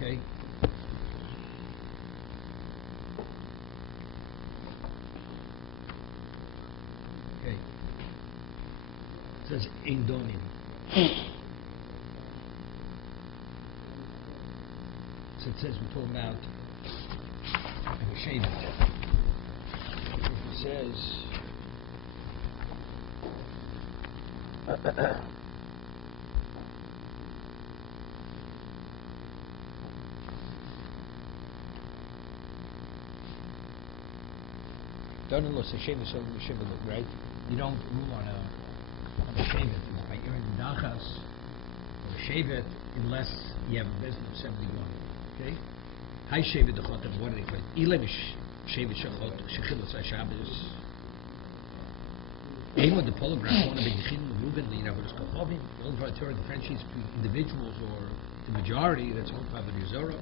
Okay. Okay. It says in donim. So it says we're talking about a shaven. It says don't know what's a shaven, so the shaven, right? You don't rule on a shaven like you're in the dachas or a shaven unless you have a business of 71. Okay? High shaven the chot of what do they call it? Ilemish shaven shachot shechilus Shabbos. Aim with the polygraph one of the Yechin Ruben Lina with the Kochovim. All the Torah differentiates between individuals or the majority. That's all part of the Yizora.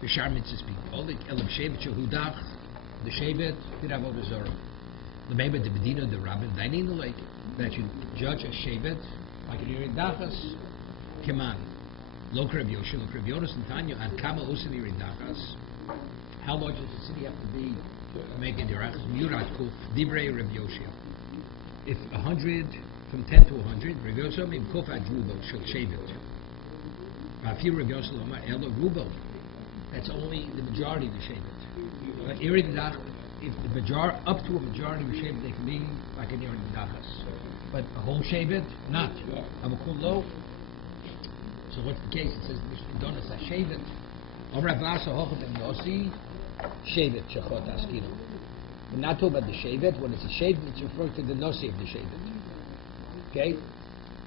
The Shar mitzvahs being polik. Elam shevet shehudach. The shevet did have over Zora. The maybe the Medina the Rabbin dining the lake that you judge a shevet like an Yirin Dachas. Keman. Lo Reb Yoshi, Lo Reb Yonas and Tanya and Kama Usim Yirin Dachas. How large does the city have to be to make it Yerachas? Murat Kuf Divrei Reb Yoshi. If 100 from 10 to 100, Reb Yoshi mean Kuf ad Rubo shel shevet. Afi Reb Yoshi Loma Elo Rubo. That's only the majority of the shevet. But Yirin Dachas, if the majority up to a majority of the shevet, they can be like an Yirin Dachas. But a whole shevet, not. Amakul lo. So what's the case? It says Donas a shevet. Over Avasa Hochot and Yossi, shevet shachot askino. We're not talking about the shevet. When it's a shevet, it's referring to the nosi of the shevet. Okay,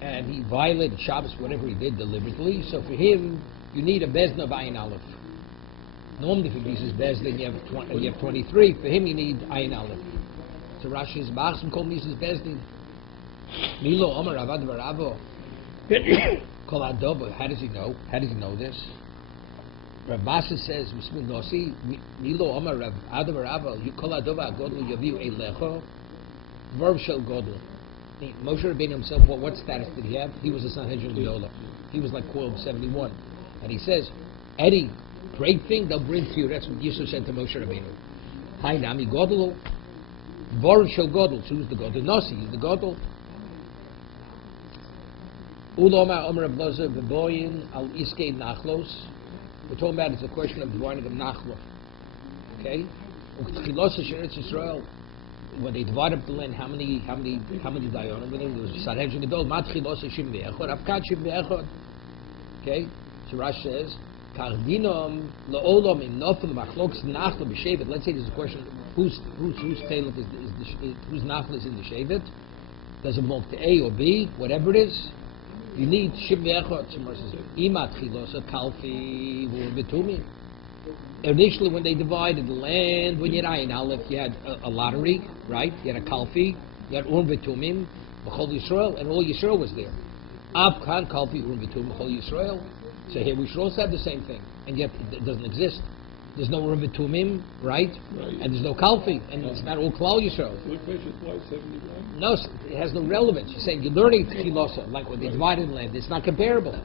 and he violated Shabbos, whatever he did deliberately. So for him, you need a bezna of ayin aleph. Normally, for Mises Bezdin, you have 23. For him, you need ayin aleph. So Rashi is Bachsim called Mises Bezdin. Milo Omer Avad Baravo. Kol Adobo. How does he know? How does he know this? Rav Masa says, Nosi, Milo Omer Avad Baravo. You Kol Adobo Agodlu Yaviu Eilecho. Verb shel Godlu. Moshe Rabbeinu himself, what status did he have? He was a Sanhedrin Gedolah. He was like Koil 71. And he says, Eddie, great thing they'll bring to you. That's what Yisro said to Moshe Rabbeinu. Hi, Nami Godel. Vor shel Godel. So who's the Godel? Nasi is the Godel. Uloma Omer Ablazer Beboyin Al Iskei Nachlos. We're talking about it's a question of dividing of Nachlo. Okay? Israel. When they divide up the land, how many Dayanim? There was Sanhedrin Gedol. Matchilos Shim Ve'echod. Afkat Shim Ve'echod. Okay? So Rash says. Kardinom laolam in nofel machloks nachlo b'shevet. Let's say there's a question: whose talent whose nachlo is in the shevet? Does it belong to A or B? Whatever it is, you need shim ve'echot. Somewhere says imat chilosa kalfi v'betumi. Initially, when they divided the land, when you had ayin aleph, you had a lottery, right? You had a kalfi, you had betumim, b'chol Yisrael, and all Yisrael was there. Av kan kalfi betum b'chol Yisrael. So here we should also have the same thing, and yet it doesn't exist. There's no Revitumim, right? And there's no Kalfi, and it's not all Klal Yisrael. No, it has no relevance. You're saying you're learning Tchilosa, like when they divided the land. It's not comparable.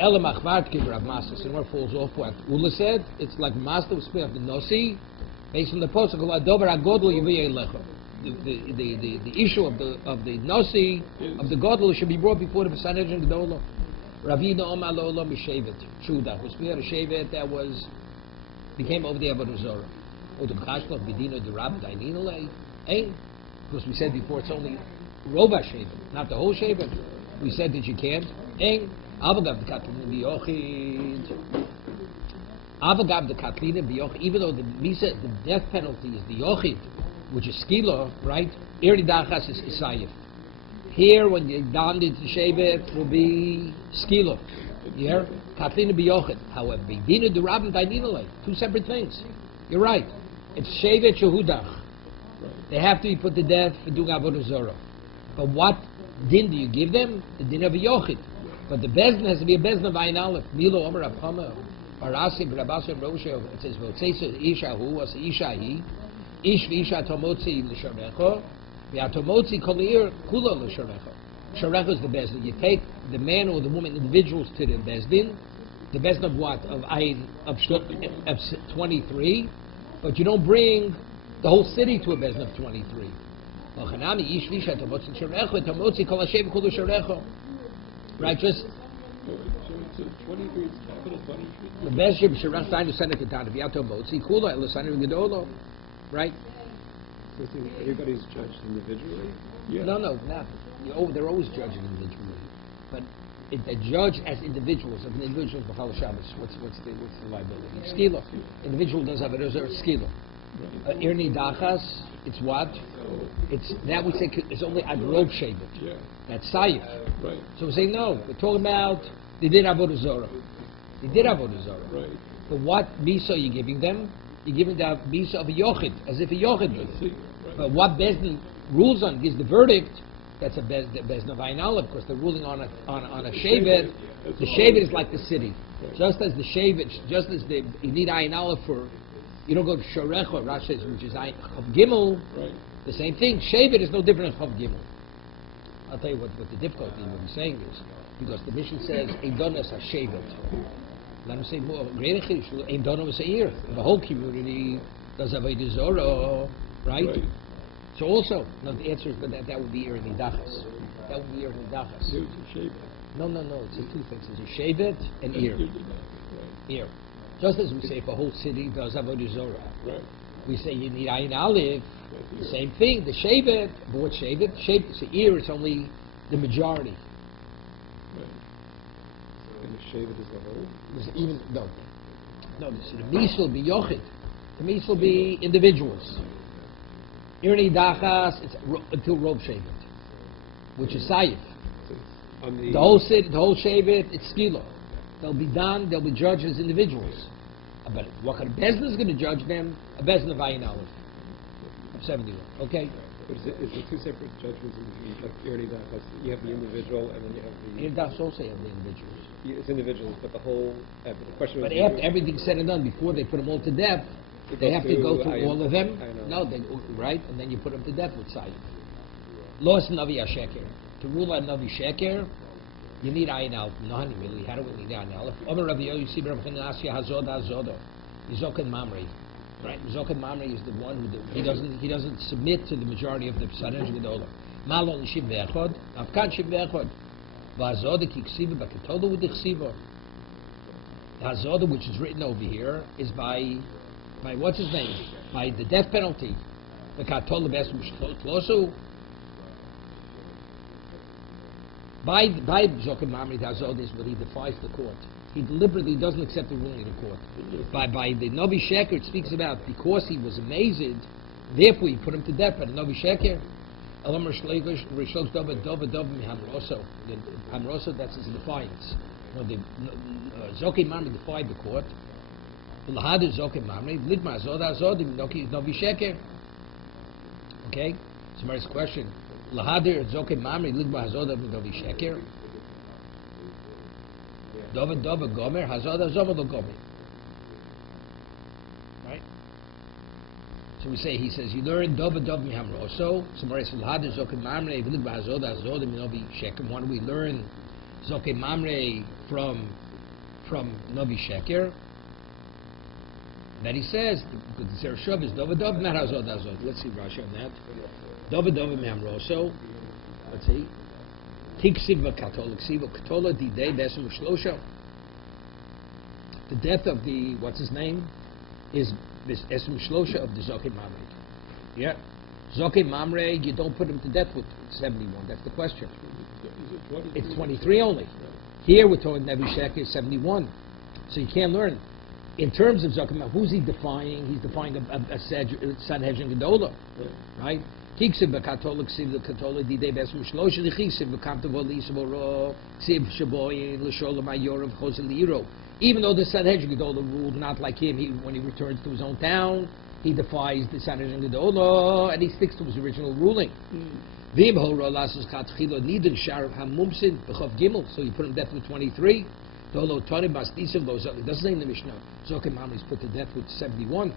Elamach Vartkiv Rav Masa, so where falls off what Ula said. It's like Master was speaking of the Nosi, based on the Posuk Adober Agodlu Yiviyei Lecha. The issue of the Nosi of the Godlu should be brought before the Sanhedrin Gedolah. Ravina Omar Lo Lo Mishevet. True, that was we had a shevet that became over the Avodah Zorah. Or the Chashloch Bedina the Rabbi Dainilei. Because we said before it's only Rova shevet, not the whole shevet. We said that you can't. Avagav the Katlina B'Yochid. Avagav the Katlina B'Yochid. Even though the death penalty is the Yochid, which is Skila, right? Eri Dachas is Isayif. Here, when you donned into shevet, will be skilo. Yeah, katlina biyochid. However, bedina durabim dainilei. Two separate things. You're right. It's shevet shehudach. They have to be put to death for doing avodah zorah. But what din do you give them? The din of a yochid. But the bezdin has to be a bezdin of ayin aleph. Milo omer apama. Arasi b'rabasa roshe. It says v'otzeisa isha hu as isha hi. Ish v'isha tomotzi l'sharecho. V'atomotzi kolir kula l'sharecho. Sharecho is the bezdin. You take the man or the woman, individuals to the bezdin, the best of what? Of 23, but you don't bring the whole city to a best of 23. Right, just so 23 is capital 23. the best of Shirach Zayin Usanek Ketan V'yato Motzi Kula Elosaner Gedolo. Right? So everybody's judged individually? Yeah. No, not. They're always judged individually, but the judge as individuals. If an individual is B'chal Shabbos, what's the liability? Skila. Individual does have it. There's a skila. Irni Dachas. It's what? It's that we say it's only Adrob Shevet. Yeah. That's Saif. Right. So we say no. We're talking about they did Avodah Zorah. They did Avodah Zorah. Right. But what Misa are you giving them? You're giving the Misa of a Yochid, as if a Yochid would. Right. But what Bezdin rules on, gives the verdict, that's a Bezdin of Ayin Aleph, because they're ruling on a Shevet. The Shevet is like the city. Right. Just as the Shevet, just as you need Ayin Aleph for, you don't go to Shorecha, Rashi says, which is Ayin Chav Gimel. Right. The same thing. Shevet is no different than Chav Gimel. I'll tell you what the difficulty in what he's saying is, because the mission says, Eidonas HaShevet. Let him say more. Greater Chiddush, Eidonas HaEir. The whole community does Avodah Zorah, right? So also, no, the answer is that would be Ir Nidachas. That would be Ir Nidachas. There's a Shevet. No, it's two things. There's a Shevet and Ir. Ir. Just as we say if a whole city does Avodah Zorah. Right. We say you need Ayin Aleph. The same thing. The Shevet, but what Shevet? Shevet, it's Ir, it's only the majority. Right. And the Shevet is the whole? There's even, no. So the Mis will be Yochid. The Mis will be individuals. Irni Dachas, it's until Rob Shevet, which is Saif. The whole city, the whole Shevet, it's Skila. They'll be judged as individuals. But what kind of Bezdin is going to judge them? A Bezdin of Ayin Aleph. Of 71. Okay? But is it two separate judgments? Like Irni Dachas, you have the individual and then you have the... Irni Dachas also have the individuals. Yeah, it's individuals, but the whole... the question But was... after everything's said and done, before they put them all to death, they have to go through all of them. No, right? And then you put them to death with Sayyid. Lost Navi Sheker. To rule on Navi Sheker, you need Ayin Aleph. No, honey, really. How do we need Ayin Aleph? Omer Rabbi Yomi Sanhedrin Hazod Hazodo. Zoken Mamre. Right? Zoken Mamre is the one who he doesn't submit to the majority of the Sanhedrin Gedolah. Malon Shiv Ve'echod. Afkan Shiv Ve'echod. V'Hazoda ki ksiva b'ketola u'dichsiva. The Hazoda, which is written over here, is by what's his name? By the death penalty. The Katola Besu Shlosu. By Zokim Mamre, the Hazoda is what he defies the court. He deliberately doesn't accept the ruling of the court. By the Novi Sheker, it speaks about because he was amazed, therefore he put him to death by the Novi Sheker. Elam Rishlosh Dova Hamroso. Hamroso, that's his defiance. Zokim Mamre defied the court. Lahadir Zokim Mamre, Lidma Zodim, Novi Sheker. Okay? Somebody's question. Lahadir Zokim Mamre, Lidma Zodim, Novi Sheker. Dova Gomer, Hazoda Zomer Gomer. Right? So he says, you learn Dova Hamroso. Somebody says, Lahadir Zokim Mamre, Lidma Zodim, Novi Sheker. Why do we learn Zokim Mamre from Novi Sheker? Then he says, because the Zera Shov is Dova not Hazod. Let's see Rashi on that. Dova Mehamroso. Let's see. Tiksiv v'katola ksiva katola didei besu shlosha. The death of the what's his name is this esum shlosha of the Zokim Mamre. Yeah, Zokim Mamre. You don't put him to death with 71. That's the question. It's 23 only. Here we're talking Nevi Sheker 71. So you can't learn. In terms of Zokim, who's he defying? He's defying a Sanhedrin Gedolah, right? Even though the Sanhedrin Gedolah ruled not like him, when he returns to his own town, he defies the Sanhedrin Gedolah and he sticks to his original ruling. So you put him to death with 23. It doesn't say in the Mishnah, Zokim Mamre is put to death with 71.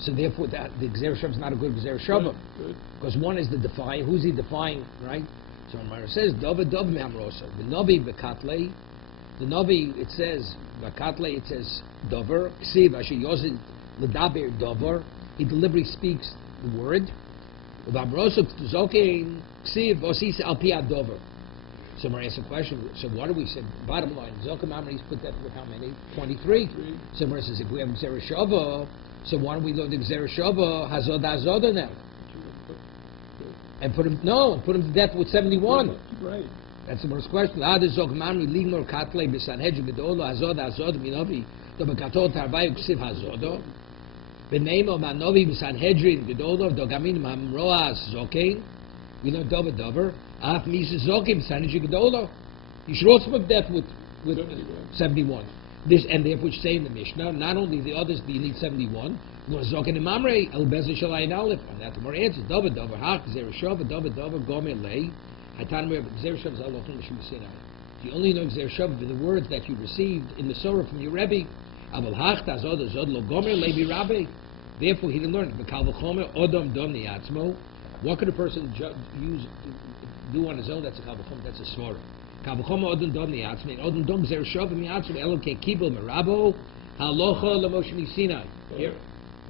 So therefore, the Gzera Shava is not a good Gzera Shava. Because one is the defying. Who's he defying, right? So Amar says, Dova Mehamrosa. The Novi Bekatle, The Navi, it says, Bakatle, it says, Dover, Ksiv, Asher Yozid, Ledaber Dover, he deliberately speaks the word. Uvabrosuk Zokein, Ksiv, Osis Alpia Dover. So we're asking a question, so what do we say? Bottom line, Zokim Amri's put that with how many? 23. So Mara says, if we have Gzera Shava, so why don't we learn the Gzera Shava, Hazod Hazoda now? And put him to death with 71. Right. That's the first question. Zokim Amri, Ligmor Katle, B'Sanhedrin, Gedolo, Hazod Hazod, Minovi, Dobakatot Tarvayu Ksiv Hazodo. B'Neimo Manovi, B'Sanhedrin, Gedolo, Dogamin, Mamroas, Zokein. We learn Dover. Af Mises Zokim, Sanhedrin Gedolo. You should also put death with 71. This, and therefore say in the Mishnah, not only the others, but you need 71. No Zokin and Mamre, El Bezer Shalayin Aleph. And that's more answers. Dover, Hach, Zereshov, Dover, Gomer Lei. Hatan Zereshov is Alochim Sinai. If you only know Zereshov by the words that you received in the Surah from your Rebbe, Aval Hach, Tazod, Zod, Lo Gomer, Levi Rabbi. Therefore he didn't learn it. Bekal V'chomer, Odom, Dom, Niatzmo. What could a person do on his own? That's a Kavachom, that's a Svara. Kavachom Odin Dom Niatzme, Odin Dom Zereshov Niatzme, Eloke Kibel Merabo, Halocha Lamoshni Sinai. Here,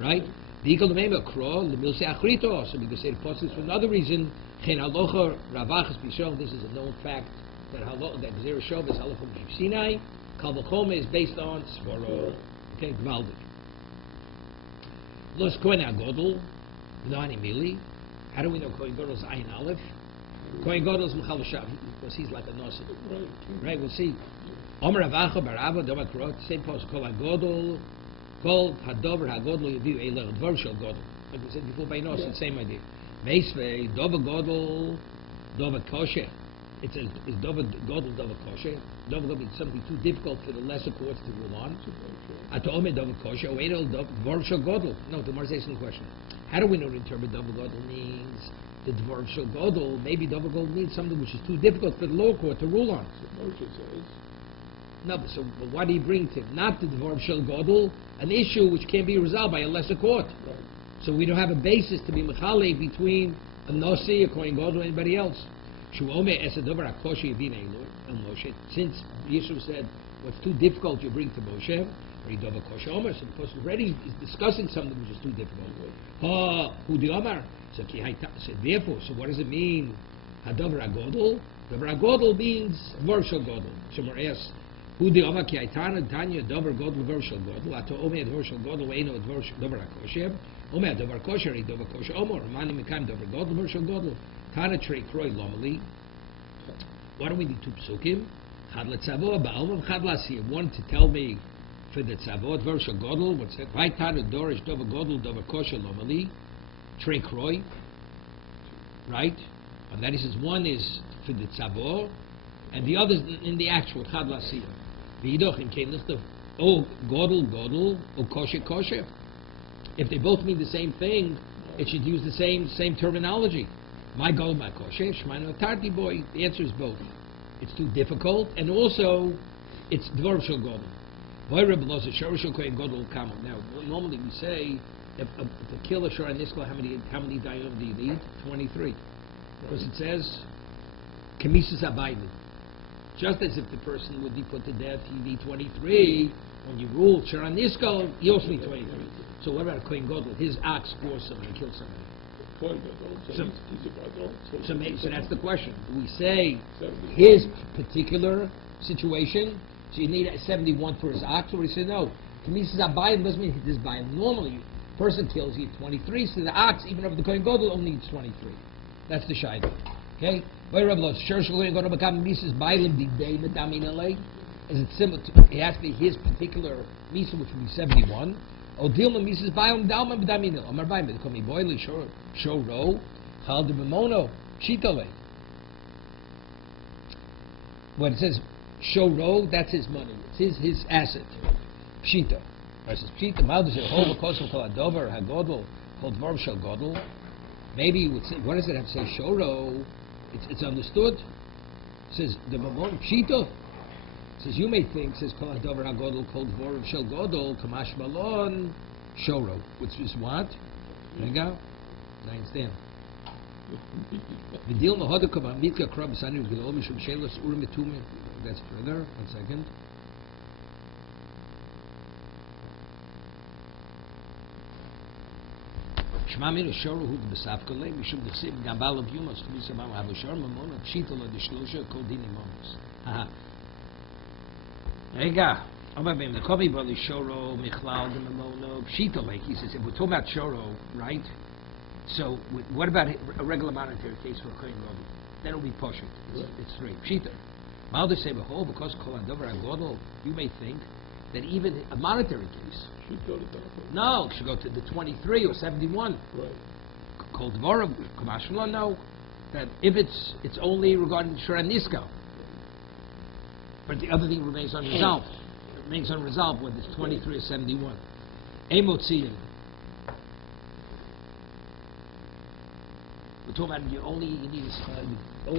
right? The Eagle Mema Kro, the Milse Achrito. So we could say the Apostle for another reason, Chen Halocha Ravachas Bishon, this is a known fact that Zereshov is Halocha Sinai, Kavachom is based on Svara. Okay, Gvaldik. Los Kohen Agodol, Nani Mili. How do we know Kohen Gadol is Ayin Aleph? Kohen Gadol is Mechal Shav, because he's like a Nasi. Right, we'll see. Omer Avacha Barava, Doma Krot, same post, Kol HaGodol, Kol HaDover HaGodol, Yaviu Eilech, Dvar Shel Godol. Like we said before by Nos, it's the same idea. Meisvei, Dova Godol, Dova Kosher. It's Dova Godol, Dova Kosher. Dova Godol is something too difficult for the lesser courts to rule on. Atome Dova Kosher, Oedel, Dvar Shel Godol. No, the Mar says the question. How do we know to interpret Dova Godol means the Dvar Shel Godol? Maybe Dova Godol means something which is too difficult for the lower court to rule on. No, but why do you bring to not the Dvar Shel Godol, an issue which can't be resolved by a lesser court? Right. So we don't have a basis to be mechale between a Nasi, a Kohen Gadol, or anybody else. Since Yeshua said, what's too difficult you bring to Moshe, so the person already is discussing something which is too difficult. So therefore, so what does it mean? Hadavar Agodol? Davar Agodol means Varshal Godol. Someone asks, who the Omar ki Aitana Tanya Davar Godol Varshal Godol? Ato Omer Varshal Godol Eino Davar Kosher. Omer Davar Kosher Davar Kosher Omar Mani Mekam Davar Godol Varshal Godol. Tana Trei Kroi Lomali. Why do we need two psukim? Chad letzavo ba'alvam chad lasir. One to tell me for the tzavot Varshal Godol. What's that? Right Tana Dorish Davar Godol Davar Kosher Lomali. Trei Kroi. Right? And that is one is for the tzavot, and the other is in the actual chad lasir. V'yidoch in kein licht of godel or kosher. If they both mean the same thing, it should use the same terminology. My godel, my kosher, shmano tarti boy. The answer is both. It's too difficult, and also it's dvar shel godel. Boy Rebbe Loza shor shel kohen godel kamel. Now normally we say if to kill a shor in this case, how many dayom do you need? 23. Because it says kemisus abayim. Just as if the person would be put to death, he need 23. When you rule Sharon Nisko, he also need 23. So what about a Kohen Gadol? His ox forced somebody to kill somebody. So that's the question. Do we say his particular situation, so you need 71 for his ox, or we say no? Kemisus abayim doesn't mean this bayim. Normally, person kills, you 23, so the ox, even if the Kohen Gadol, only needs 23. That's the shayla. Okay? Is it similar to, it has to be his particular misa, which would be 71. O Dilma Mises Bayam Dalma Bidamino. Omar Bayam, they call me Boily Show Row, Hal de Bemono, Shitole. When it says Show Row, that's his money. It's his asset. Pshita. Versus Pshita, Maldus, Hova Kosel Kaladover, Hagodol, called Vorshal Godel. Maybe it would say, what does it have to say? Show Row. It's understood. It says the Mamon Pshita. Says you may think, says Kol Hadover HaGodol called Vorov Shel Godol Kamash Balon Shoro, which is what? There you go. I understand. The deal Mahodakov Amitka Krab Sanu Gilom Mishum Shelos Urim Etumim. that's further. 1 second. Shema mir shoro hu besafkole, we should see gabal of yumos to be sabam have a shor mamon pshitol de shlosha kodin imamos. Aha. Ega, aber beim the kobi brother shoro michlal de mamono pshitol, like he says, if we're talking about shoro, right? So what about a regular monetary case for a kohen gadol? Then it'll be poshut. It's straight pshita. Malder say behold, because kol adover agodol, you may think that even a monetary case Should go to Daf. no, it should go to the 23 or 71. Right. Called Dvorim, Kamashla, no. That if it's only regarding Shura Niska. But the other thing remains unresolved. It remains unresolved whether it's 23 or 71. Emotziyim. We're talking about you only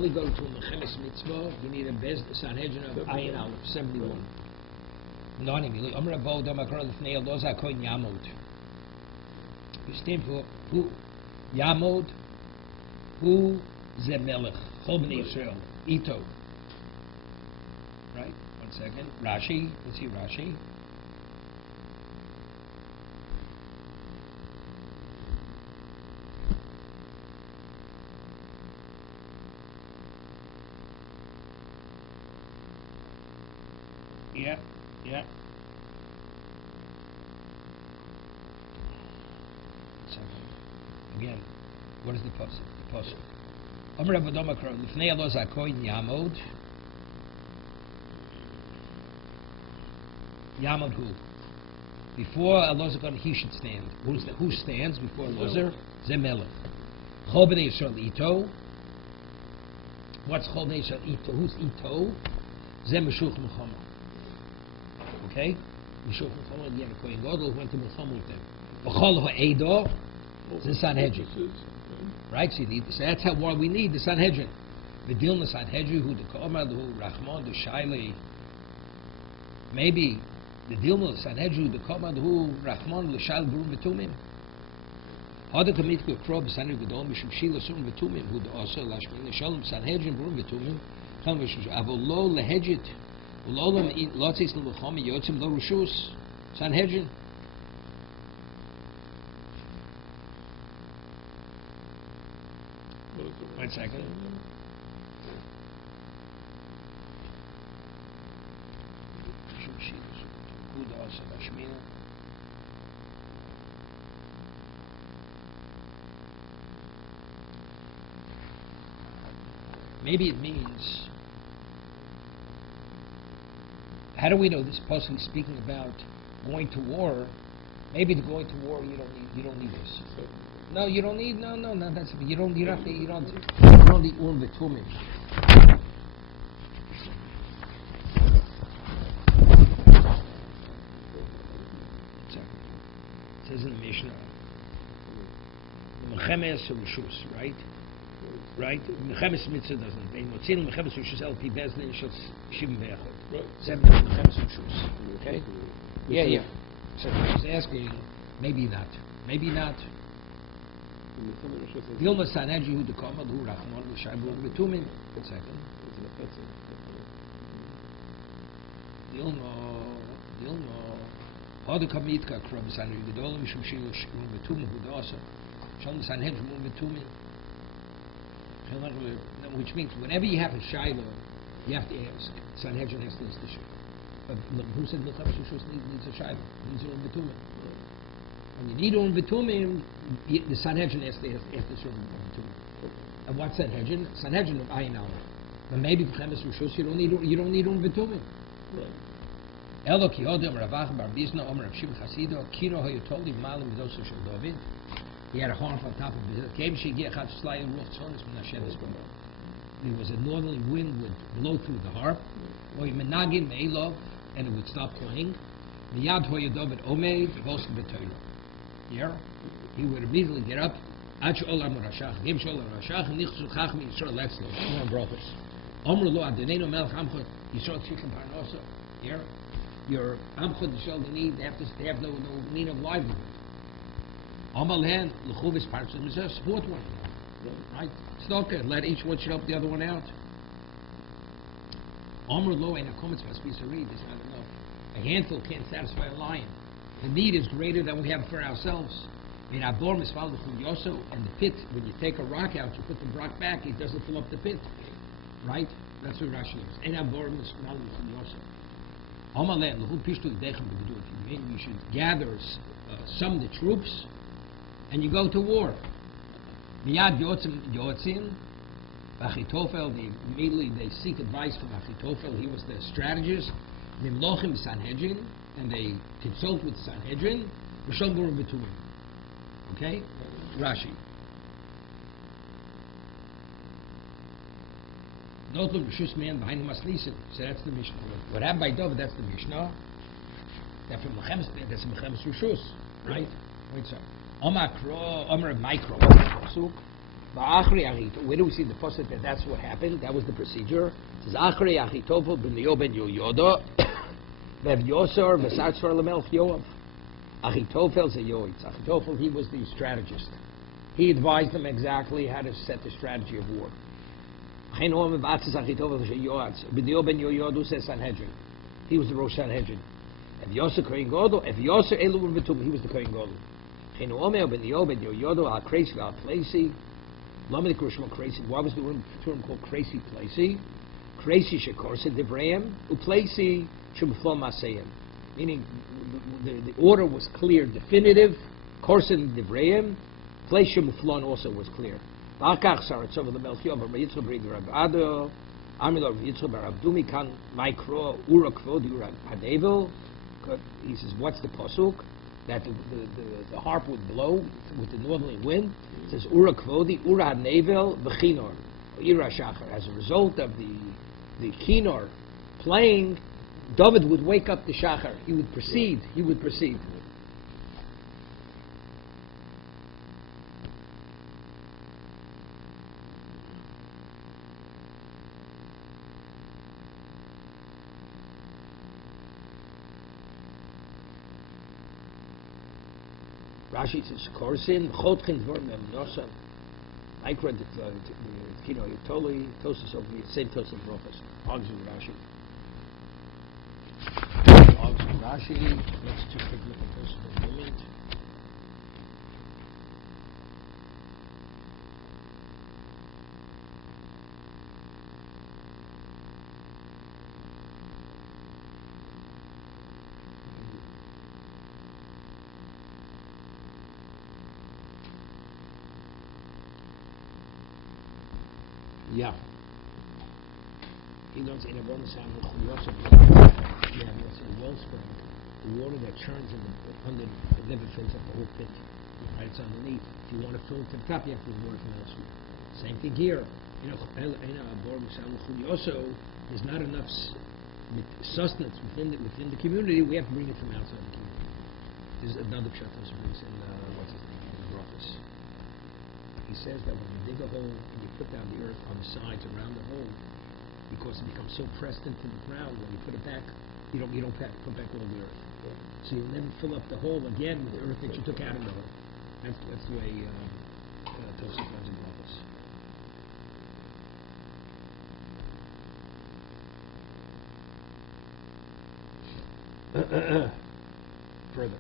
go to a Mechemes Mitzvah, you need a Bez Sanhedrin of Ayin Aleph, 71. You stand for who? Yamod, who Zemelech, Chol B'nai Yisrael, Ito. Right? 1 second. Rashi, let's see Rashi. Yeah. Yeah. So, again, what is the pasuk? The pasuk. Amar Rabbi Domakar Lifnei Alo Zakoin Yamod. Yamod who? Before Alo Zakoin, he should stand. Who stands before Alo? Zemelech. Chol B'nai Yisrael Ito. What's Chol B'nai Yisrael Ito? Who's Ito? Zemeshuch Muhammad. Okay? Mishuk Muhammad, you have a Kohen Gadol who went to Muhammad with them. B'chol ha'edo, the Sanhedrin. Right? So that's how why we need the Sanhedrin. The Dilma Sanhedrin, who the Komad, who Rahman, the Shaili. Maybe the Dilma Sanhedrin, the Komad, who Rahman, the Shail, Burum Betumim. Hada Kamit Kukro, Sanhedrin Gadol, Mishum Shila Sum Betumim, who the Osa, Lashmin, the Shalom, Sanhedrin, Burum Betumim. Chal Mishum Avolo Lehedjit. Ulolam lotzis l'luchami yotzim lo rushus Sanhedrin. One second. Maybe it means. How do we know this possibly speaking about going to war? Maybe to going to war you don't need this. No, you don't need no that's you don't need the Betumim. It says in the Mishnah, Mechemes Rishus, right? Right? Mechemes Mitzvah doesn't. Bein Motzil Mechemes Rishus El Pi Bezdin Shos Shivim Ve'echot. 7 Mechemes Rishus. Okay? Yeah. So I was asking, maybe not. Dilma Sanhedrin, who the Komad, who Rachman, who Shaibu, Betumim. 1 second. Dilma. Hada Kamitka Krob Sanhedrin Gedolim Mishum Shilu Shivim Betumim, who also. Shalom Sanhedrin, Betumim. Which means whenever you have a Shiloh, you have to ask. Sanhedrin has to ask the Shiloh. But who said Milchem Shishus needs a Shiloh? Needs Urim Betumim. When you need Urim Betumim, the Sanhedrin has to ask the Urim Betumim. And what's Sanhedrin? Sanhedrin of Ayin Aleph. But maybe for Chemes Rishus you don't need Urim Betumim. Right. Elo ki hodem Ravach Bar Bizna Omer Rav Shimon Chasido Kiro Hayotoli Malim Midoso Shel David. He had a horn on top of it. There was a northerly wind would blow through the harp, or menagin me'elov, and it would stop playing. Miyad hoyadov et omeid vos b'toyro. Yeah, he would immediately get up. Ach olam rashach, gim sholam rashach, nichzu chachmi yisrael letzlo. Come on, brothers. Omru lo adenenu melch amchot yisrael tzichem parnosa. Yeah, your amchot yisrael they have no need of livelihood. Amalhan, Lechuvis, parshas, support one another. Right? It's okay. Let each one help the other one out. Omer lo and a comments must be read. It's not enough. A handful can't satisfy a lion. The need is greater than we have for ourselves. In Abor Misval Yoso, and the pit, when you take a rock out, you put the rock back, it doesn't fill up the pit. Right? That's what Rashi is. In Abor Misval Yoso. Omalem, the whole Pishtu Dechem would do it. Maybe you should gather some of the troops and you go to war. Miyad Yotzin, Achitofel, immediately they seek advice from Achitofel. He was the strategist. Nimlochim Sanhedrin, and they consult with Sanhedrin. Mishal Betuim. Okay? Rashi. Notul Rishus man behind the Maslisim. So that's the Mishnah. What happened by Dov, that's the Mishnah. That from Mechemes, that's Mechemes Rishus. Right? Wait, so. Omar Micro. Where do we see the pasuk that that's what happened? That was the procedure. It says Achri Achitofel ben Leo ben Yoyoda Vev Yosar v'Satzvar Lamelch Yoav. Achitophel's a yoitz. Achitofel, he was the strategist. He advised them exactly how to set the strategy of war. B'Leo ben Yoyoda says Sanhedrin. He was the Rosh Sanhedrin. If Yosar Kohen Gadol, if Yosar Elu V'Tum, he was the Kohen Gadol. Chenu ben Leo ben Yoyoda al Kreisi al Pleisi. Why was the term called crazy placey? Crazy shekorsa devrayim, uplacey shemuflom masayim. Meaning the order was clear, definitive. Korsin devrayim, place shemuflon also was clear. V'akach saratzov the melchior v'yitzchak b'rid ragado, amilor v'yitzchak b'rabdumi kan micro ura kvod ura hadevel. He says, what's the pasuk? That the harp would blow with the northerly wind. It says Ura Kvodi, Ura Nevel, Bechinor, Ira Shachar. As a result of the Kinor playing, David would wake up the Shachar. He would proceed. Rashi says, "Korsin chotkin dvorim emnosam." I read the Yitoli Tosus over the same Tosus of Rochas. Argues with Rashi. Let's just take a look at Tosus for a moment. Yeah. He learns in a bonus hand with the also that's a wellspring. The water that churns under it never fills up the whole pit. Right, it's underneath. If you want to fill it to the top, you have to water from elsewhere. Same thing here. Also, there's not enough sustenance within the community. We have to bring it from outside the community. There's another pshat that brings in what's his name in the Rochas. He says that when you dig a hole and you put down the earth on the sides around the hole, because it becomes so pressed into the ground, when you put it back, you don't put back all the earth. So you'll never fill up the hole again with the earth that you took out of the hole. That's the way Tosafos runs in Rochas. Further.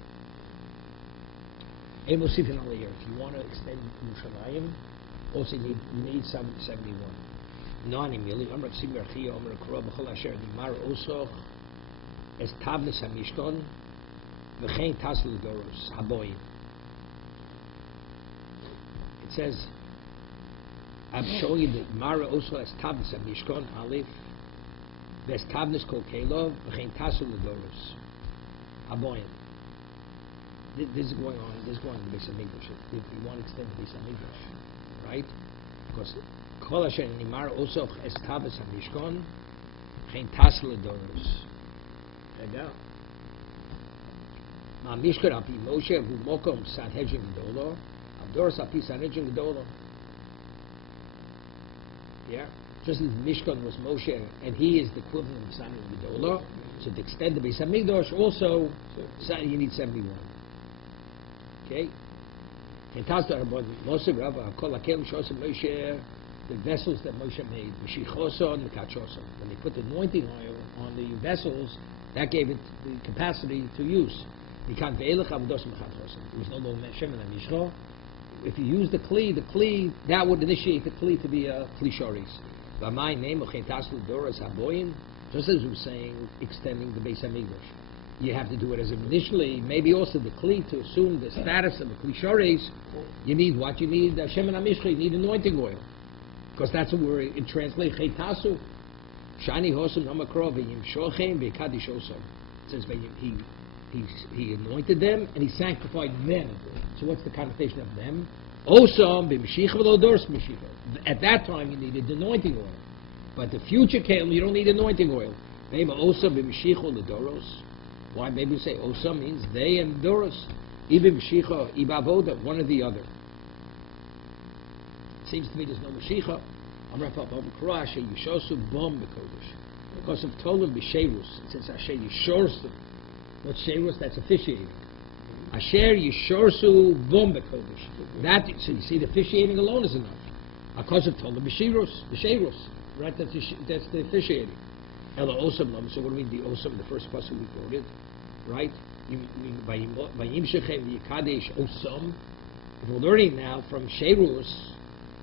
If you want to extend Yerushalayim, also you need 71. Nani mili amr tzibur chi amr kro b'chol asher dimar osoch es tabnes hamishkon v'chein tasel doros haboyim. It says, I'm showing you that Mara also has tabnes hamishkon alif v'es tabnes kol kelov v'chein tasel doros haboyim. This is going on. This is going on in the Beis Hamikdash. If you want to extend the Beis Hamikdash, right? Because Kol Asher Nimar also Estavis Hamishkon Chein Tasle Doros. There. Ma Mishkon Api Moshe Hu Mokom Sanhedrin Gedolo Abdoros Api Sanhedrin Gedolo. Yeah. Just as Mishkan was Moshe, and he is the equivalent of Sanhedrin Gedolo. So to extend the Beis Hamikdash, also you need 71. Okay. And Tasle Rabbi Moshe Rabbi Kol Akel Shosem Moshe the vessels that Moshe made, Mashichosa and the Kachosa. When they put the anointing oil on the vessels, that gave it the capacity to use. There was no more Shemen and Mishcha. If you use the Kli, that would initiate the Kli to be a Kli Shoris. By my name, just as we were saying, extending the Beis HaMikdash. You have to do it as initially, maybe also the Kli, to assume the status of the Kli Shoris. You need what? You need Shemen HaMishcha, you need anointing oil. Because that's what we're in translate, Chetasu. Shani Hosam Namakro, V'yim Shochem, V'kadish Osam. It says, he anointed them and he sanctified them. So what's the connotation of them? Osam b'mishicha v'lodors mishicha. At that time you needed anointing oil, but the future came, you don't need anointing oil. Maybe osam b'mishicha l'doros. Why? Maybe we say osam means they and doros. Even mishicha, ibavoda, one or the other. It seems to me there's no mishicha. Amrapap Amkrasha Yishosu Bom Bekodesh. Because of Tolam B'Sherus, it says Asher Yishorsu. What's Sherus? That's officiating. Asher Yishorsu Bom Bekodesh. That, so you see, the officiating alone is enough. Because of Tolam B'Sherus. Right? That's the officiating. Ela Osam Lam. So what do we mean? The Osam, the first pasuk we quoted, right? By Yimshechem Yikadesh Osam. If we're learning now from Sherus,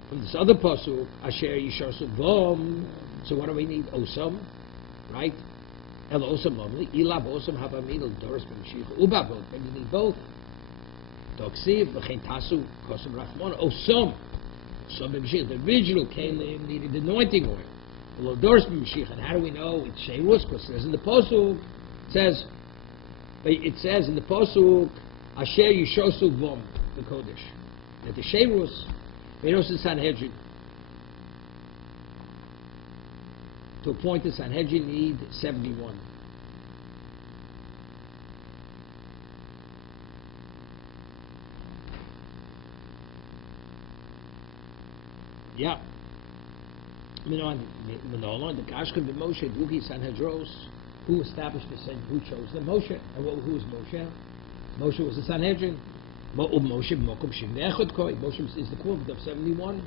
from this other pasuk, Asher Yisharsu Bom. So what do we need? Osam, right? El Osam Lovely. Ilab Osam Havamid Doris B'Mashich Ubabot. And you need both. Doksiv V'chein Tasu Kosam Rachmon Osam. Osam B'Mashich. The original Kalim needed anointing oil. Below Doris B'Mashich. And how do we know it's Sherus? Because it says in the pasuk, it says in the pasuk, Asher Yisharsu Bom the Kodesh. That the Sherus. Vedos in Sanhedrin. To appoint the Sanhedrin need 71. Yeah. Minolan, the Kashkan the Moshe, Duki Sanhedros, who established the Sanhedrin, who chose them? Moshe. And who was Moshe? Moshe was the Sanhedrin. Moshe is the equivalent of 71.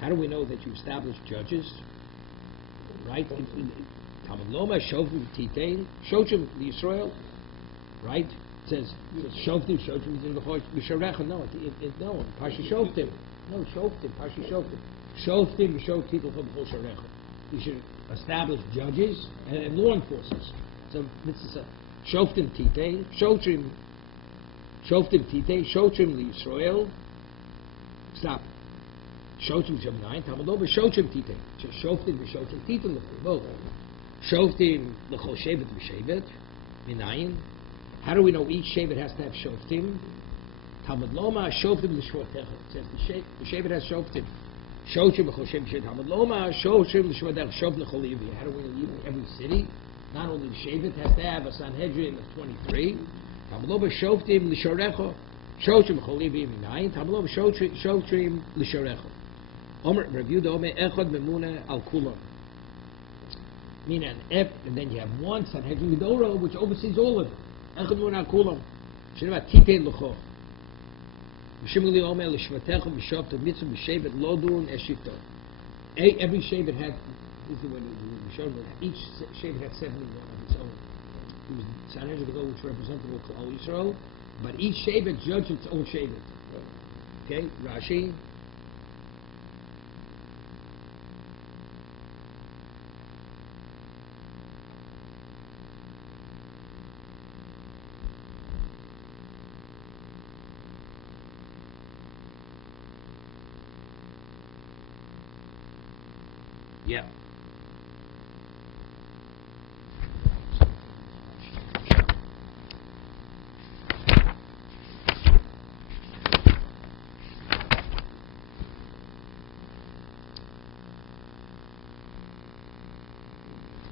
How do we know that you established judges? Right? Talmud Loma, Shoftim, Titain, Shochim, the Israel. Right? It says, Shoftim, Misharecha. No, no, Parsha Shoftim. No, Shoftim, Parsha Shoftim. Shoftim, Shotitel, Sharecha. You should establish judges and law enforcers. So, this is a Shoftim Titei, Shotrim Yisrael. Stop. Shotrim Shem 9, Talmud Loma, Shotrim Titei. Shoftim Titei, both. Shoftim L'chol Shevet V'Shevet, Minayin. How do we know each Shevet has to have Shoftim? Talmud Loma, Shoftim L'Shvotecha. It says the Shevet has Shoftim. Shotrim L'chol Shevet, Talmud Loma, Shotrim L'Shvotecha, Shoftim L'chol Yevi. How do we know every city? Not only the Shevet has to have a Sanhedrin of 23. Tamaloba Shoftim L'Sharecha. Shotrim Cholivi Minayin. Tamaloba Shotrim L'Sharecha. Omer review the Omer Echad Memuna Al Kulam. Meaning and then you have one Sanhedrin Gedora which oversees all of them. Echad Memuna Al Kulam. Sheneva Titein L'Cho. Mishimuli Omer L'Shvatecha Mishofta Mitzvah Mishevet Lodun Eshito. Every Shevet had. This is the way we showed that each Shevet had 71 of its own. It was Sanhedrin Gedol, which represented all Israel, but each Shevet judged its own Shevet. Okay, Rashi. Yeah.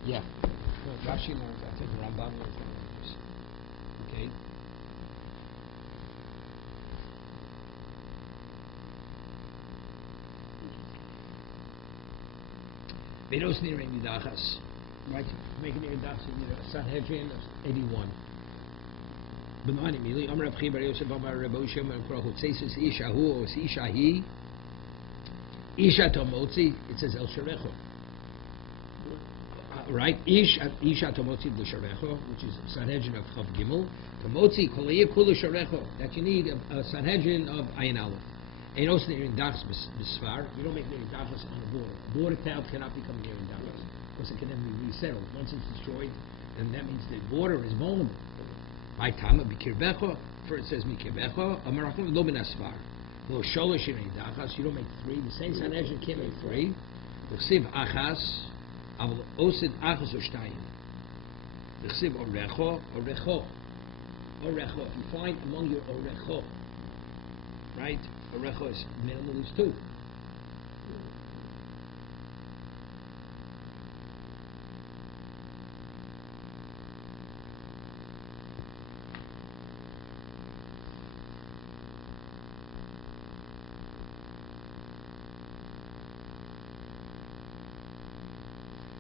Yeah. No, Rashi learns, I think Rambam learns this. Okay. Vedos Nirin Yidachas. Right? Making Yidachas, Sanhedrin of 81. B'nani mili, Amar Rav Chi bar Yosef Amar Reb Moshe Amar Kroch, it says it's Isha hu or it's Isha he. Isha tomotzi, it says El Sharecho. Right? Isha tomotzi l'sharecho, which is Sanhedrin of Chav Gimel. Tomotzi kolei kula sharecho, that you need a Sanhedrin of Ayin Aleph. And also near in Dachs Bisfar, you don't make near Dachas on the border. A border town cannot become near in Dachas because it can never be resettled. Once it's destroyed, then that means the border is vulnerable. My time of Bikirbecho, first it says Mikirbecho, Amarachim lo ben Asfar. Lo sholosh in Dachas, you don't make three. The same Sanhedrin can't make three. L'chsiv Achas, Aval Osid Achas or Shtayim. L'chsiv Orecho, Orecho. Orecho, if you find among your Orecho, right? Orecho is minimal is two.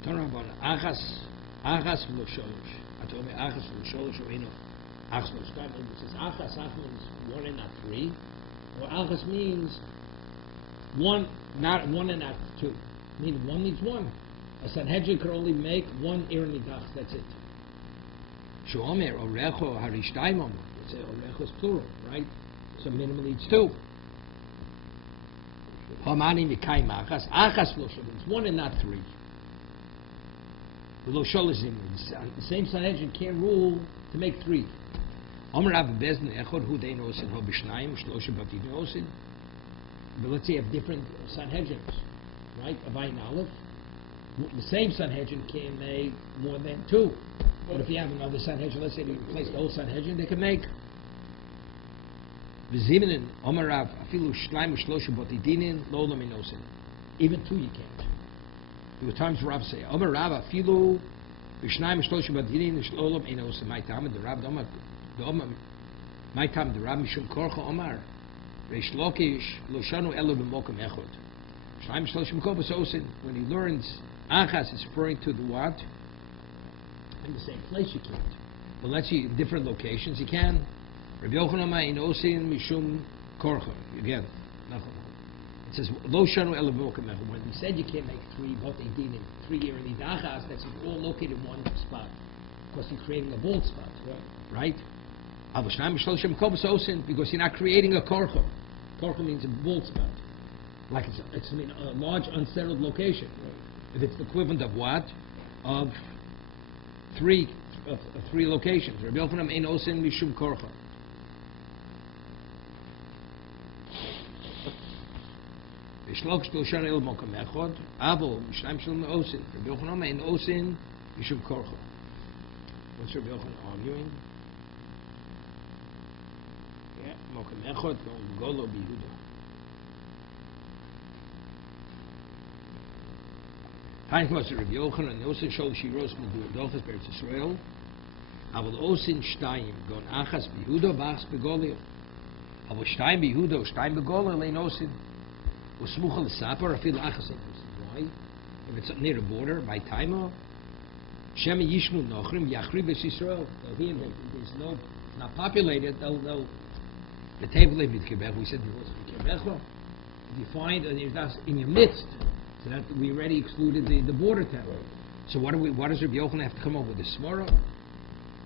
Turn around. Achas v'lo sholosh. I told me achas v'lo sholosh or eno. Achas v'lo sholosh. It says achas means one and not three. Or achas means one, not one and not two. Meaning one needs one. A Sanhedrin can only make one ir nidach. That's it. Shomer orecho harishtaimom. It's orecho is plural, right? So minimum needs two. Hamani mikayim achas. Achas v'lo sholosh means one and not three. The same Sanhedrin can't rule to make three. But let's say you have different Sanhedrins, right? Of Ayin Aleph. The same Sanhedrin can make more than two. But if you have another Sanhedrin, let's say you replace the whole Sanhedrin, they can make. Even two you can't. There were times Rav say, Omer Rav afilu v'shnayim shloshim badinin shlolam enos. My time the Rav my time the Rav mishum korcha Omar Reish Lakish lo shanu elu b'mokem echod. Shnayim shloshim kobas osin. When he learns achas, it's referring to the what? In the same place you can't. But let's see, in different locations you can. Rabbi Yochanan in osin mishum korcha. Again, nothing. It says lo shanu elu b'mokem echod. When we said you can't make three botei 3 year in the dachas, that's all located in one spot. Because you're creating a bald spot, right? Because you're not creating a korcha. Korcha means a bald spot. Like it's a large unsettled location. If it's the equivalent of what? Of three locations. Rabbi Yochanan ein osin mishum korcha. V'shloch shloshan el mokem echod, avol mishnayim shalom osin. Rabbi Yochanan ein osin mishum korcha. What's Rabbi Yochanan arguing? Yeah, mokem echod golo bihuda. Hein was Rabbi Yochanan osin shol shiros medudochas beretz Yisrael. Avol osin shtayim gon achas bihuda b'achas begolio. Avol shtayim bihuda o shtayim begolio lein osin. Usmuchal sapar afil achas. Why? If it's near the border, by Taimo, Shemi Yishmu Nochrim Yachri B'Yisrael. They'll hear that there's not populated. They'll the table in Mitkebech. We said there was Mitkebech. If you find that's in your midst, so that we already excluded the border town. So what does Rabbi Yochanan have to come up with the svara?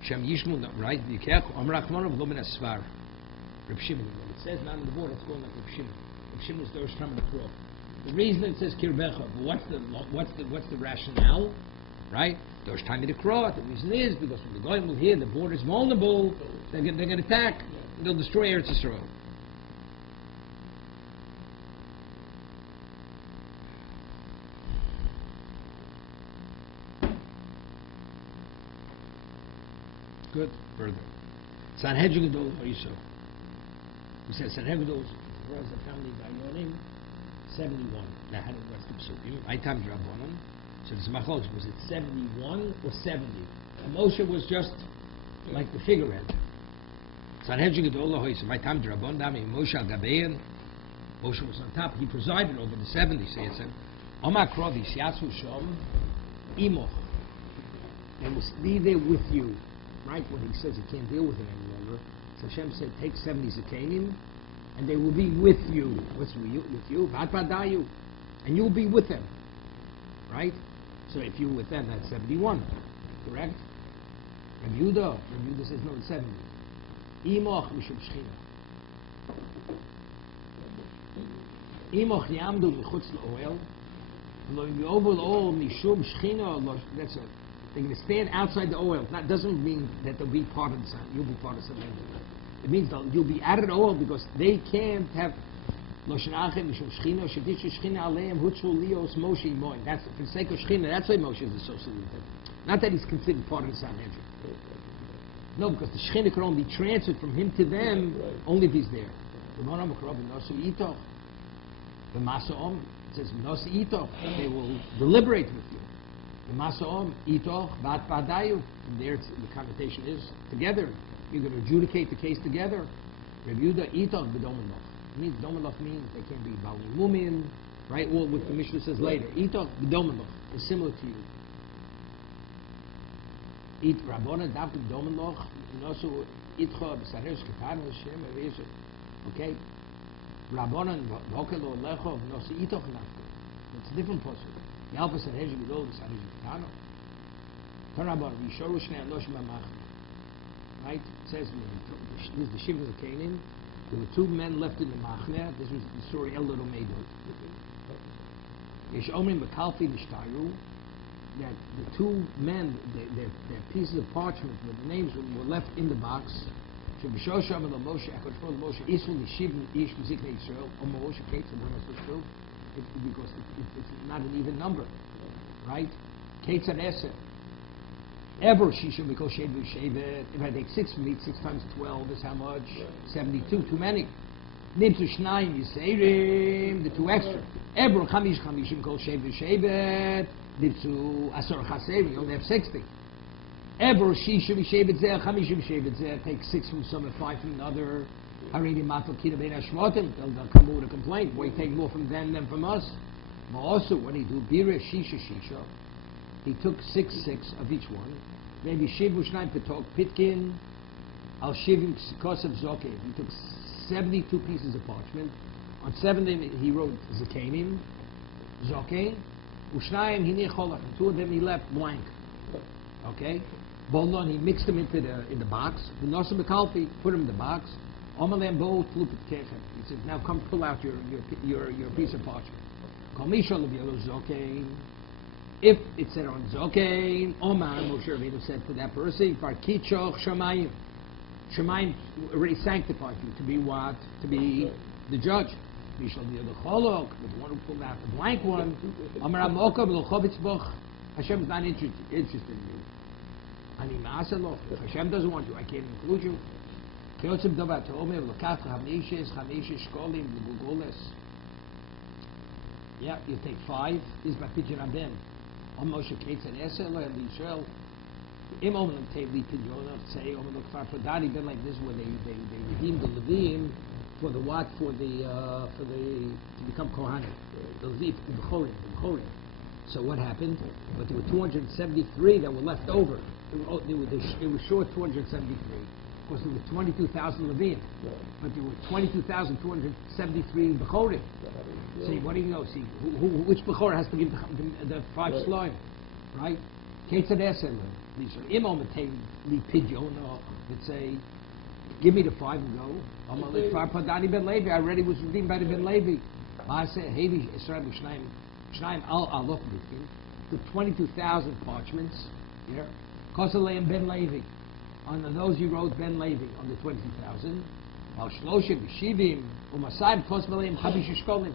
Shem Yishmu, right? Yikech Amrachmanov Lomin Asvar. Reb Shimon. It says not in the border. It's going like Reb Shimon. Shimon is Dorish Tam B'Kro. The reason it says Kirbecha, but what's the rationale, right? Dorish Tam B'Kro. The reason is because when the Goyim will hear the border is vulnerable, they're going to attack. They'll destroy Eretz Yisrael. Good. Further. Sanhedrin Gadol Hariso. We said Sanhedrin Gadol was the family by Yonim, 71. Now, how did what's the psukim? I times Rabbanon. So it's machlok. Was it 71 or 70? And Moshe was just like the figurehead. Sanhedrin Gadol Hariso. My time Rabbanon. Dami Moshe al Gabein. Moshe was on top. He presided over the 70. So it said, Omar Krovis Yatsu Shom Imoch. They will be there with you. right? When he says he can't deal with it any longer, so Hashem said, take 70 Zakanim, and they will be with you. What's with you? Vatpadayu. And you'll be with them. Right? So if you're with them, that's 71. Correct? Rabbi Yehuda says, no, it's 70. Imoch mishum shchina. Imoch yamdu mechutz la'oel. Lo yovel ol mishum shchina. That's it. They're going to stand outside the oil. That doesn't mean that they'll be part of the sun. You'll be part of something. It means you'll be out of the oil because they can't have Loshen Achem Mishum Shchina Shedish Shchina Aleim Hutzul Lios Moshe Moin. That's for the sake of Shchina. That's why Moshe is associated with him. Not that he's considered part of the Sanhedrin. No, because the Shchina can only be transferred from him to them only if he's there. The Monam Akrab Nosu Itoch. The Masaom says Nosu Itoch. They will deliberate with you. The Masaom Itoch Bat Badayu. From there, the connotation is together. You're going to adjudicate the case together. Rabbi Yehuda Itoch B'Domenach. It means Domenach means they can be Bali Mumin, right? Or what the Mishnah says later. Itoch B'Domenach is similar to you. Eat Rabbona Davka B'Domenach, and also Itcha B'Saresh Ketan Hashem Avesha. Okay? Rabbona V'Hokel Olecho V'Nosu Itoch Nafka. It's a different person. Yalpa Saresh G'Dol B'Saresh Ketano. Tarabon Yishoru Shnei Anoshim Amachna. Right? It says, this is the Shiva of Canaan. There were two men left in the Machne. This was the story El Little Meidot. Yesh Omrim Bekalfi Nishtayu. That the two men, their pieces of parchment with the names were left in the box. Shebishosham and Moshe, Echad Moshe, Isul Yishiv Ish Mizikne Yisrael, or Moshe Kates, and when it's true, because it's not an even number. Right? Kates and Eser. Ever Shisha because Shevu Shevet. If I take 6 meat, 6 times 12 is how much? 72, too many. Nibzu Shnayim Yiseirim, the 2 extra. Ever Chamish because Shevu Shevet. Nibzu Asor Chaserim, you only have 60. Ever Shisha Shevet Zer, Chamishim Shevet Zer, take 6 from some and 5 from another. Haredi Matal Kina Ben Ashmotim, they'll come with a complaint. Why you take more from them than from us? But also, when he do Bira Shisha, he took 6 of each one. Maybe Shivu Shnayim Petok Pitkin, Al Shivim Kosev Zoke. He took 72 pieces of parchment. On 7 of them he wrote Zakanim, Zoke, Ushnayim Hini Cholach. 2 of them he left blank. Okay? Bolon, he mixed them in the box. The Nosa Mekalfi put them in the box. Omalem Bo Tlupit Kechem. He said, now come pull out your piece of parchment. Komishol Zoke. If it said on Zokein, Omar, Moshe Rabbeinu said to that person, Farkichoch Shamayim. Shamayim already sanctified you to be what? To be the judge. Mishal the Cholok, the one who pulled out the blank one. Omar Amoka, L'chovitz Boch. Hashem is not interested in you. Ani Ma'asaloch. If Hashem doesn't want you, I can't include you. Kiotzim Dovat Omer, L'kach Chamishes Shkolim, L'Gugules. Yeah, you take 5. This is by Pidyon Abem. On Moshe Kates and Esel and Israel, Im Omen Tevli Pidyon say Omen Lokfar Padani been like this where they redeemed the Levim for the what for the to become Kohanim. The Lev the Bechorim. So what happened? But there were 273 that were left over. They were short 273. Of course, there were 22,000 Levim, but there were 22,273 Bechorim. See, what do you know? See, which Bechor has to give the 5 slime, right? Ketzadesel, Imam Li Pidyon, would say, give me the 5 and go. I'm going to let Padani Ben Levi. I already was redeemed by the Ben Levi. I said, hey, Israel Shnaim Al Loch Bitkin, the 22,000 parchments, yeah, Kosaleim Ben Levi. On those he wrote Ben Levi on the 20,000. Al Shloshim Shivim Umasayim Kosaleim Chavish Shkolim.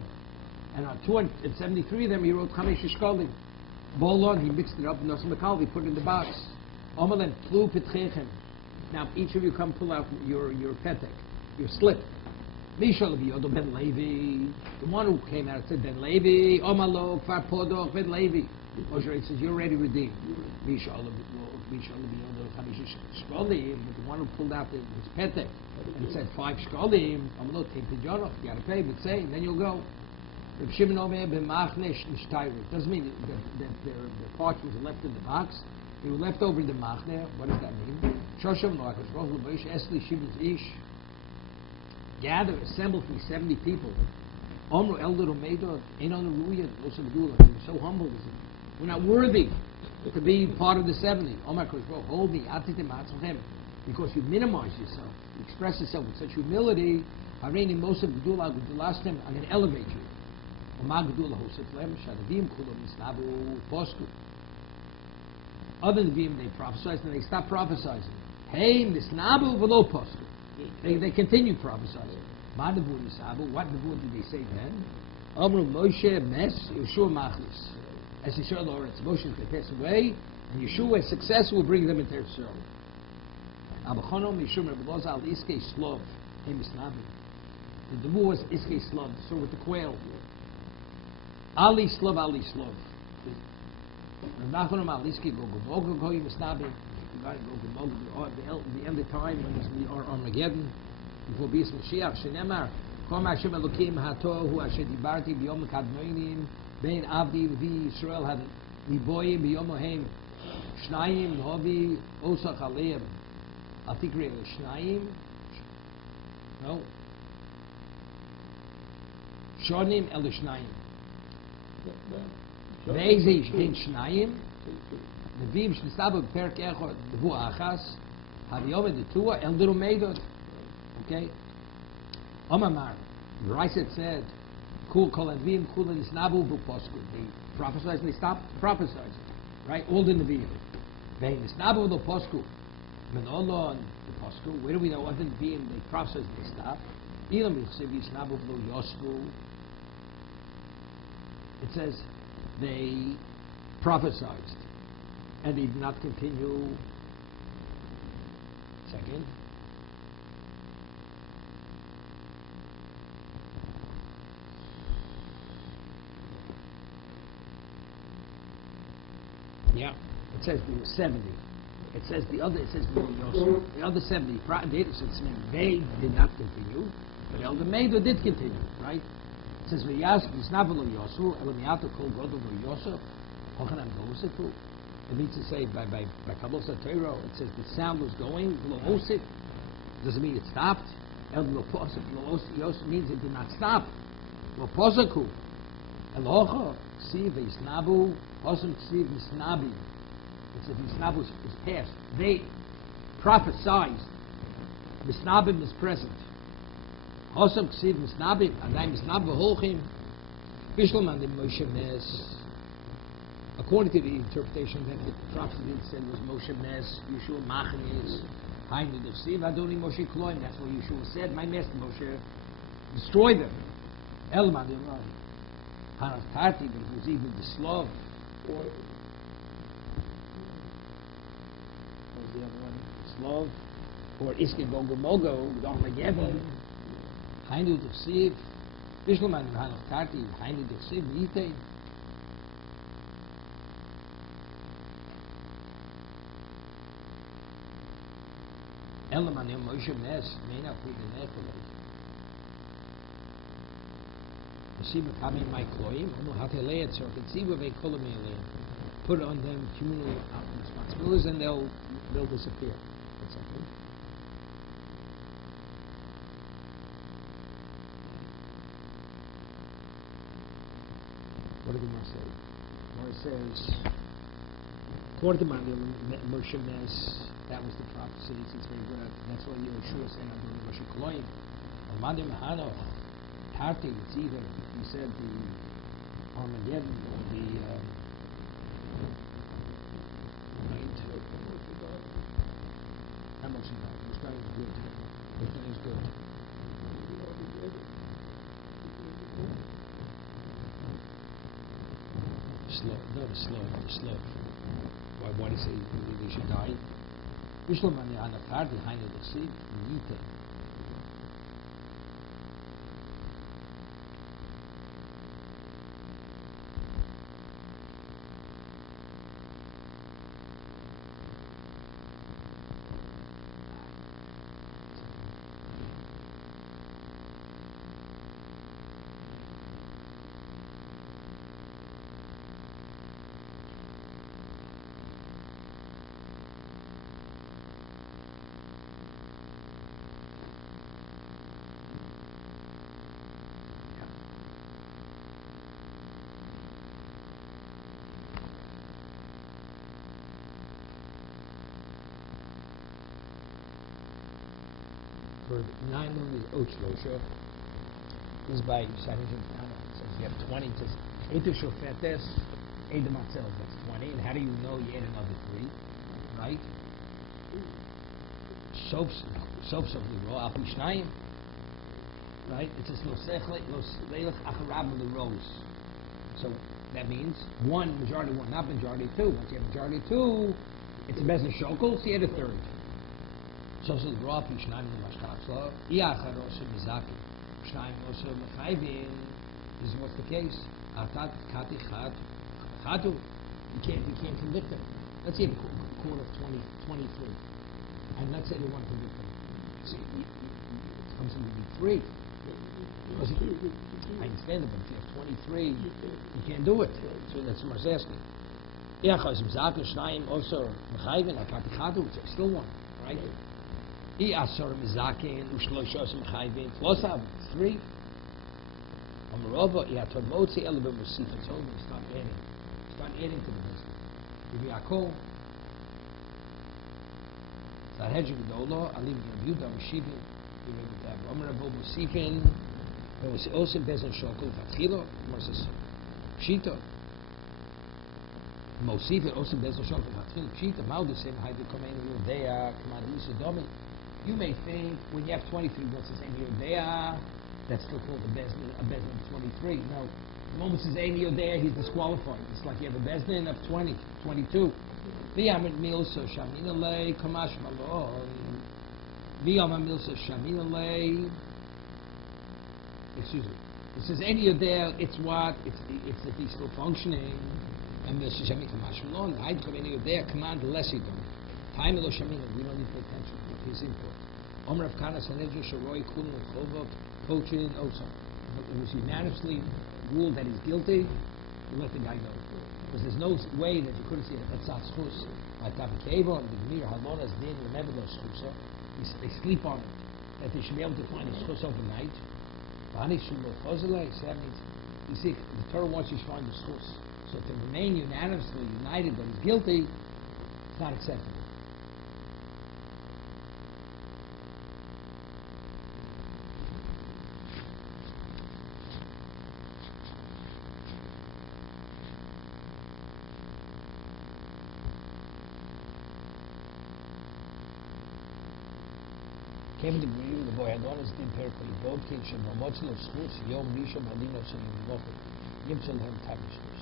And on 273 of them, he wrote Chamesh Shkolim. Bolon, he mixed it up, and Nosa Mekalvi put it in the box. Omelem Plu Petchechem. Now, each of you come pull out your petek, your slip. Mishal Biyodo Ben Levi. The one who came out said Ben Levi. Omalo Kfar Podok Ben Levi. Moshe says, you're already redeemed. Mishal Biyodo Chamesh Shkolim. But the one who pulled out his petek and said 5 Shkolim. Omalo Take the Jonah. You got to pay, but say, then you'll go. Reb Shimon Omer b'machne shnishtayu. Doesn't mean that their parchments were left in the box. They were left over in the machne. What does that mean? Shosham no HaKadosh Baruch Hu Moshe Esli Shivit Ish. Gather, assemble me 70 people. Omru Elder Umeidot, Ein Onu Ruya, Osa Gedula. We're so humble. We're not worthy to be part of the 70. Omar HaKadosh Baruch Hu, hold me, Atitim Atzmachem. Because you minimize yourself. You express yourself with such humility. Hareini Moshe Gedula, last time I'm going to elevate you. Omar Gedula Hosef Lem, Shadavim Kulam Misnabu Posku. Other Nevi'im, they prophesize and they stop prophesying. Hey, Misnabu Velo Posku. They continue prophesying. Ma Nevu Nisabu, what Nevu did they say then? Amru Moshe Mes, Yeshua Machlis. As Yeshua Lord, it's Moshe to pass away, and Yeshua's success will bring them into Israel. Abachonom Yeshua Rebbeloz al Iskei Slov, Hey Misnabu. The Nevu was Iskei Slov, so with the quail. Ali Slov, Ali Slov. Nachonam al Iskei Gogomogo Goy Misnabu. The end of time when we are Armageddon, before Beis Mashiach, Shenemar, Kom Hashem Elokim Hatohu Asher Dibarti B'Yom Kadmonim Bein Avdi V'Vi Yisrael Had Liboyim B'Yom Ohem Shnayim Novi Osach Aleim. I'll think really Shnayim. No. Shonim El Shnayim. Ve'ezi Shtein Shnayim. Nevi'im Shnisabu Perk Echor Devu Achas Haviyom Detua Elder Umeidot. Okay? Omamar, Raisa said, Kul Kol Nevi'im Kul Nisnabu B'Posku. They prophesied and they stopped prophesying. Right? All the Nevi'im. They Nisnabu B'Posku. Menolo and B'Posku. Where do we know other Nevi'im they prophesied and they stopped? Ilam Yichsev Yisnabu B'Yosfu. It says they prophesied and they did not continue. Second. Yeah. It says there were 70. It says the other 70. They did not continue, but Elder Medo did continue, right? It says V'yasnavu Yosu, Elamiato Kol Godol Yosu, Hochanam Gosefu. It means to say by Kabbalah Torah, it says the sound was going, Lo Osif, doesn't mean it stopped. El Lo Posik, Lo Osif means it did not stop. Lo Posiku, Elocha, Ksiv, V'yisnabu, Osam Ksiv, Misnabi. It says Misnabu is past. They prophesied. Misnabim is present. Osam Ksiv, Misnabim, Adai Misnab V'holchim, Bishlam and Moshe Mes. According to the interpretation that the prophet said was Moshe Mes, Yeshua Machnes, Hainu Dechsiv, Adoni Moshe Kloim. That's what Yeshua said. My master Moshe destroyed them. Elman Yonai. Hanartati, but it was even the Slav. Or what was the other one? Slav. Or Iske Gogo Mogo, with Armageddon. Hainu Dechsiv. Bishlam and Hanartati, Hainu Dechsiv, Yitei. Elaman Yom Moshe Mes may not be the Necholot. You see, Makami my Kloim, I know how to lay it so I can see where they call me put on them communal responsibilities and they'll disappear. That's okay. What did the Gemara say? The Gemara says, according to Moshe Mes, that was the prophecy. It's very good. That's what Yeshua said. I'm doing Moshe Kloim. Amadim Hanoch, Tarti. It's either he said the Armageddon or the night. Not Moshe God. Moshe God is good. Everything is good. Slow. No, the slow. Why do you say they should die? Bishlam and Anafadi, Hainu Dechsiv, Yitei. For 9 millimeters Ochlosha is by Sanhedrin Tana. It says you have 20. It says Etu Shofetes, Edu Matzel, that's 20. And how do you know you add another 3? Right? Soaps of the row, Alpi Shnayim. Right? It says Lo Leilach Acharab the rows. So that means 1, majority 1, not majority 2. Once you have majority 2, it's a bezin shokel, so you add a third. So the row, Alpi Shnayim the Mashkatzla. Iacharos Mizaki. Shnayim also Mechayvin. This is what's the case. Atat Kati Chatu. You can't convict him. Let's say a court of 23. And let's say they want to convict him. So it comes in to be 3. Because I understand it, but if you have 23, you can't do it. So that's what I was asking. Iachas Mizaka Shnayim also Mechayvin Akati Chatu. It's still 1, right? Iasor Mizakin Ushloshos Mechayvin Flosav. 3. Amarova Iatod Motzi Elabim Musif. It's only start adding to the list. Give Yaakov. Sanhedrin Gdolo, Alim Yehuda Meshivin, Omer Abo Musifin, there was also Bezin Shokol Vatchilo, Moses Pshita. Mosifin also Bezin Shokol Vatchilo Pshita. Maldusim Haidu Kamen Yudea Kamad Lisa Domi. You may think when you have 23 once it's Ein Yudea, that's still called a Bezin of 23. No, the moment it's Ein Yudea, he's disqualified. It's like you have a Bezin of 20, 22. V'yamid milsa shamin alei kamash malon. V'yamid milsa shamin alei. Excuse me. It says any of there. It's what? It's that he's still functioning. And milsa shamin kamash malon. I'd come any of there. Command less he don't. Time lo shamin. We don't need to pay attention to his input. Omer of Kana Sanhedrin Sharoi Kulin Chova Pochin Osa. It was unanimously ruled that he's guilty. We let the guy go. Because there's no way that you couldn't see that that's not schus. Like Tabakeva and the Gemir Halonas Din remember those schusa. They sleep on it. That they should be able to find a schus overnight. That means you see the Torah wants you to find the schus. So to remain unanimously united that he's guilty, it's not acceptable. Came to agree with the boy Adonis did perfectly. Both kids should know much of schools. Yom Rishon Malino Shalim Mochel. Yimsel Hem Tabishus.